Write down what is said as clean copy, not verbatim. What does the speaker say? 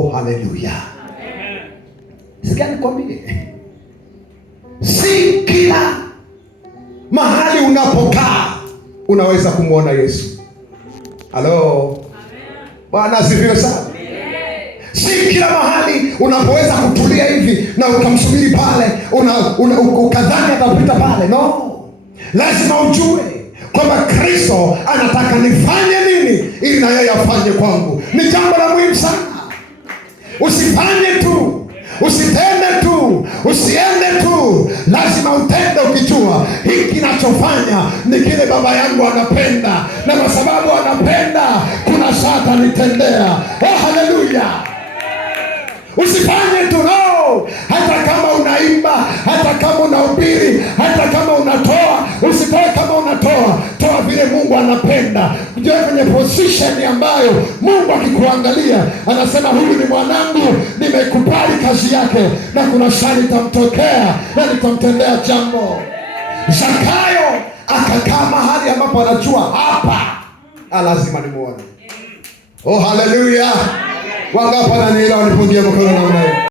Oh, haleluya. Sikia nikwambie, si kila mahali unapokaa unaweza kumwona Yesu. Halo, Bwana asifiwe sana. Si kila mahali unapoweza kutulia hivi na ukamsubiri pale, ukadhani atapita pale. No, lazima ujue kwamba Kristo anataka nifanye nini ili na yeye afanye kwangu. Ni jambo la muhimu sana. Usifanye tu, usitende tu, usiende tu. Lazima utende ukijua hiki kinachofanya ni kile Baba yangu anapenda, na kwa sababu anapenda kuna saa atanitendea. Oh, haleluya. Usifanye tu, no. Hata kama unaimba, hata kama unahubiri, hata kama unatoa, usitoe kama unatoa. Toa vile Mungu anapenda. Ujue kwenye position ambayo Mungu akikuangalia anasema huyu ni mwanangu, nimekubali kazi yake, na kuna saa nitamtokea na nitamtendea jambo. Zakayo akakaa mahali ambapo anajua hapa lazima nimuone. Oh, haleluya. Wangapi wananielewa? Nipungie mkono na